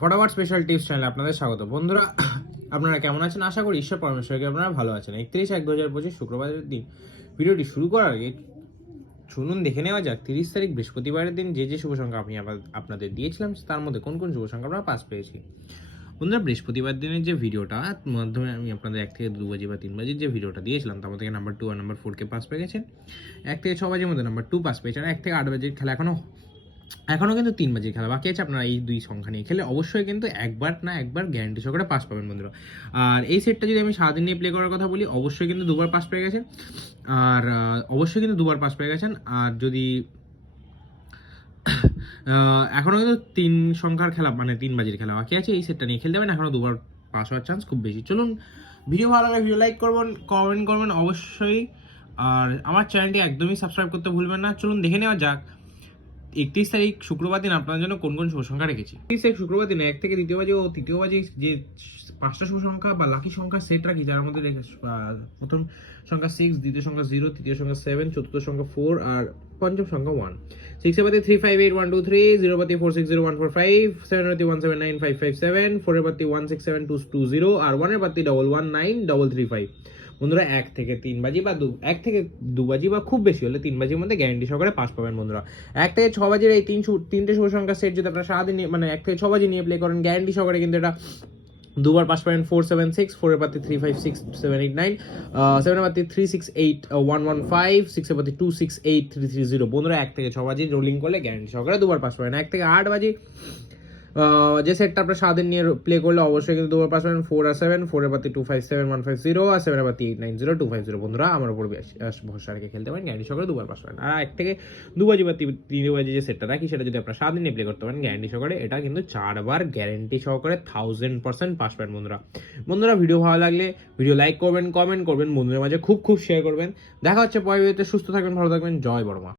ফটাফট special tips চ্যানেলে আপনাদের স্বাগত। বন্ধুরা, আপনারা কেমন আছেন? আশা করি ঈশ্বর পরমেশ্বরকে আপনারা ভালো আছেন। 31/1/2025 শুক্রবারের দিন ভিডিওটি শুরু করার আগে শুনুন দেখে নেওয়া যাক 30 তারিখ বৃহস্পতিবারের দিন যে শুভ সংখ্যা আমি আপনাদের দিয়েছিলাম তার মধ্যে কোন কোন শুভ সংখ্যা আমরা পাস পেয়েছি। বন্ধুরা, বৃহস্পতিবার দিনের যে ভিডিওটা মাধ্যমে আমি আপনাদের 1 থেকে 2 বাজি বা 3 বাজির যে ভিডিওটা দিয়েছিলাম তার মধ্যে নাম্বার 2 আর নাম্বার 4কে পাস পেয়ে গেছেন। 1 থেকে 6 বাজির মধ্যে নাম্বার 2 পাস পেয়েছেন। 1 থেকে 8 বাজির খেলা এখনও কিন্তু 3 বাজির খেলা বাকি আছে। আপনারা এই দুই সংখ্যা নিয়ে খেলে অবশ্যই কিন্তু একবার না একবার গ্যারান্টি সহকারে পাস পাবেন বন্ধুরা। আর এই সেটটা যদি আমি সারাদিন নিয়ে প্লে করার কথা বলি, অবশ্যই কিন্তু দুবার পাস পেয়ে গেছেন। আর অবশ্যই কিন্তু দুবার পাস পেয়ে গেছেন। আর যদি এখনও কিন্তু 3 সংখ্যার খেলা মানে 3 বাজির খেলা বাকি আছে, এই সেটটা নিয়ে খেলতে পারেন। এখনও দুবার পাস হওয়ার চান্স খুব বেশি। চলুন, ভিডিও ভালো লাগলে ভিডিও লাইক করবেন, কমেন্ট করবেন অবশ্যই। আর আমার চ্যানেলটি একদমই সাবস্ক্রাইব করতে ভুলবেন না। চলুন দেখে নেওয়া যাক 31 তারিখ শুক্রবার দিন আপনার জন্য কোন কোন শুভ সংখ্যা রেখেছি। 31 তারিখ শুক্রবার দিনে 1 থেকে দ্বিতীয় বাজি ও তৃতীয় বাজি যে 5টা শুভ সংখ্যা বা লাকি সংখ্যা সেট রাখি, যার মধ্যে প্রথম সংখ্যা 6, দ্বিতীয় সংখ্যা 0, তৃতীয় সংখ্যা 7, চতুর্থ সংখ্যা 4 আর পঞ্চম সংখ্যা 1। 6 এর বাতি 3 5 8 1 2 3, 0 বাতি 4 6 0 1 4 5, 7 এর বাতি 1 7 9 5 5 7, 4 এর বাতি 1 6 7 2 2 0 আর 1 এর বাতি 1 1 9 3 3 5। বন্ধুরা, 1 থেকে 3 বাজি বা 1 থেকে 2 বাজি বা খুব বেশি হলে 3 বাজির মধ্যে গ্যারান্টি সহকারে পাস পাবেন বন্ধুরা। 1 থেকে 6 বাজির এই তিনটে শুভ সংখ্যা সেট যদি আপনারা সারাদিন মানে 1 থেকে 6 বাজি নিয়ে প্লে করেন গ্যারান্টি সহকারে কিন্তু এটা দুবার পাস পাবেন। 4 7 6, 4 এর বাতি 3 5 6 7 8 9, 7 এর বাতি 3 6 8 1 1 5, 6 এর বাতি 2 6 8 3 3 0। বন্ধুরা, 1 থেকে 6 বাজি রোলিং করলে গ্যারান্টি সহকারে দুবার পাস পাবেন। 1 থেকে 8 বাজি যে সেটটা আপনার সারাদিন নিয়ে প্লে করলে অবশ্যই কিন্তু দুবার পাস পাবেন। 4 আর 7, 4 এর বাতি 2 5 7 1 5 0 আর 7 এর বাতি 8 9 0 2 5 0। বন্ধুরা, আমার উপর ভরসা রেখে খেলতে পারেন, গ্যারান্টি সহকারে দুবার পাস পাবেন। আর 1 থেকে 2 বাজি বা 3 বাজি যে সেটটা রাখি সেটা যদি আপনার সারাদিন নিয়ে প্লে করতে পারেন গ্যারান্টি সহকারে এটা কিন্তু 4 বার গ্যারান্টি সহকারে 1000% পাস পাবেন বন্ধুরা, ভিডিও ভালো লাগলে ভিডিও লাইক করবেন, কমেন্ট করবেন, বন্ধুদের মাঝে খুব শেয়ার করবেন। দেখা হচ্ছে পরের ভিডিওতে। সুস্থ থাকবেন, ভালো থাকবেন। জয় বড়মা।